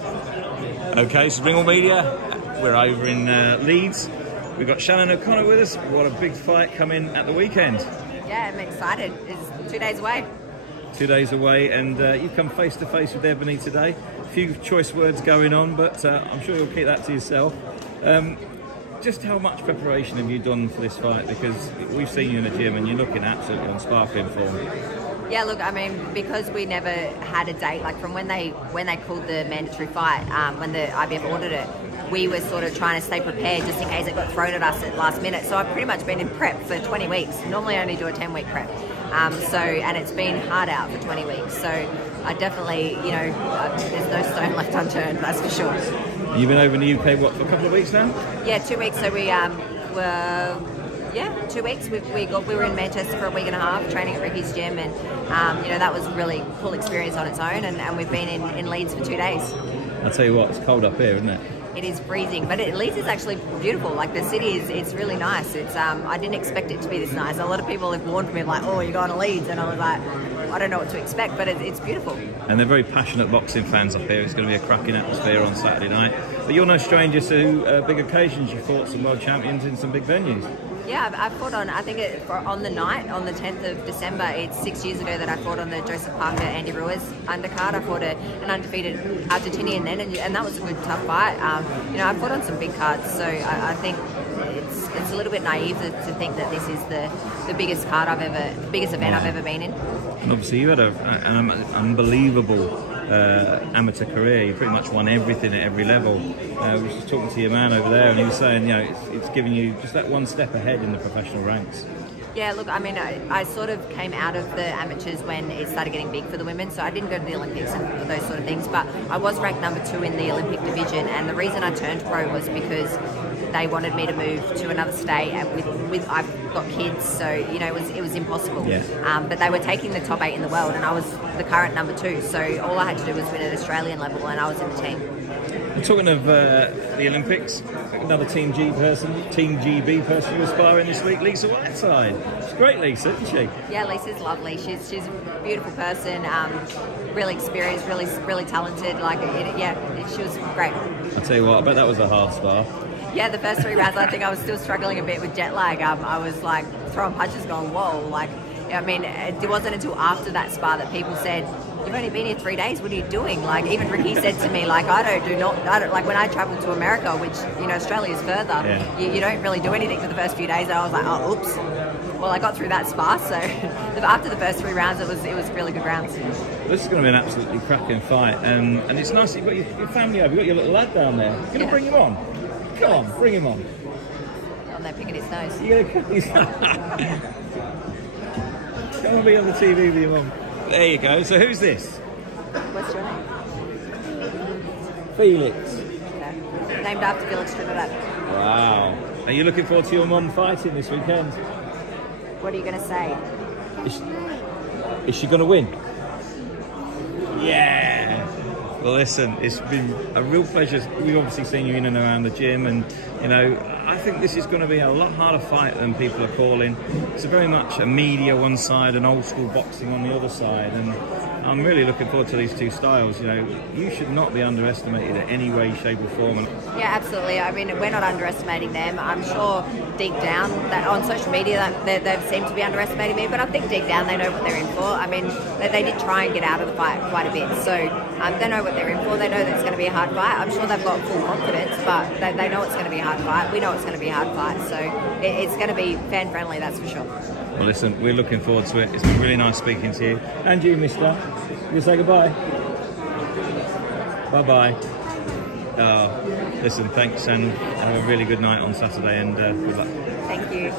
Okay, so Ringall Media, we're over in Leeds. We've got Shannon O'Connell with us. What a big fight coming at the weekend. Yeah, I'm excited. It's 2 days away. 2 days away, and you come face to face with Ebanie today. A few choice words going on, but I'm sure you'll keep that to yourself. Just how much preparation have you done for this fight? Because we've seen you in the gym and you're looking absolutely on sparkling form. Yeah, look, I mean, because we never had a date, like from when they called the mandatory fight, when the IBF ordered it, we were sort of trying to stay prepared just in case it got thrown at us at last minute. So I've pretty much been in prep for 20 weeks. Normally I only do a 10-week prep. And it's been hard out for 20 weeks. So I definitely, you know, there's no stone left unturned, that's for sure. You've been over in the UK, what, for a couple of weeks now? Yeah, 2 weeks. So we were... Yeah, 2 weeks. We were in Manchester for a week and a half training at Ricky's gym, and you know, that was really cool experience on its own, and we've been in Leeds for 2 days. I'll tell you what, it's cold up here, isn't it? It is freezing, but Leeds is actually beautiful. Like the city it's really nice. It's I didn't expect it to be this nice. A lot of people have warned me like, oh, you're going to Leeds, and I was like, I don't know what to expect, but it's beautiful. And they're very passionate boxing fans up here. It's going to be a cracking atmosphere on Saturday night. But you're no stranger to big occasions. You fought some world champions in some big venues. Yeah, I fought on, I think on the night, on the 10th of December, it's 6 years ago that I fought on the Joseph Parker, Andy Ruiz undercard. I fought an undefeated Argentinian then, and that was a good tough fight. You know, I fought on some big cards, so I think it's a little bit naive to think that this is the biggest card biggest event I've ever been in. And obviously you had an unbelievable amateur career. You pretty much won everything at every level. I was just talking to your man over there, and he was saying, you know, it's giving you just that one step ahead in the professional ranks. Yeah, look, I mean, I sort of came out of the amateurs when it started getting big for the women, so I didn't go to the Olympics and those sort of things, but I was ranked #2 in the Olympic division, and the reason I turned pro was because they wanted me to move to another state, and I've got kids, so you know it was impossible. Yeah. But they were taking the top 8 in the world, and I was the current #2, so all I had to do was win at Australian level, and I was in the team. And talking of the Olympics, another Team GB person who was sparring this week, Lisa Whiteside. She's great, Lisa, isn't she? Yeah, Lisa's lovely. She's a beautiful person, really experienced, really talented. She was great. I'll tell you what, I bet that was a hard spar. Yeah, the first 3 rounds, I think I was still struggling a bit with jet lag. I was like throwing punches, going whoa. Like, I mean, it wasn't until after that spar that people said, "You've only been here 3 days. What are you doing?" Like even Ricky said to me, like I don't like when I traveled to America, which you know Australia's further. Yeah. You don't really do anything for the first few days. And I was like, oh, oops. Well, I got through that spar, so after the first 3 rounds, it was really good rounds. This is going to be an absolutely cracking fight, and it's nice that you've got your family over. You've got your little lad down there. You're going to bring him on. Come on, bring him on. I'm there picking his nose. Yeah, come and be on the TV with your mum. There you go. So who's this? What's your name? Felix. Yeah. Named after Felix Trinidad. Wow. Are you looking forward to your mum fighting this weekend? What are you going to say? Is she going to win? Yeah. Well, listen, it's been a real pleasure. We've obviously seen you in and around the gym, and you know, I think this is going to be a lot harder fight than people are calling. It's very much a media one side and old school boxing on the other side, and I'm really looking forward to these two styles. You know, you should not be underestimated in any way, shape or form. Yeah, absolutely. I mean, we're not underestimating them. I'm sure deep down that on social media they seem to be underestimating me, but I think deep down they know what they're in for. I mean, they did try and get out of the fight quite a bit, so they know what they're in for. They know that it's going to be a hard fight. I'm sure they've got full confidence, but they know it's going to be a hard fight. We know it's going to be a hard fight, so it's going to be fan friendly, that's for sure. Well, listen, we're looking forward to it. It's been really nice speaking to you. And you, mister. You say goodbye. Bye-bye. Listen, thanks, and have a really good night on Saturday, and good luck. Thank you.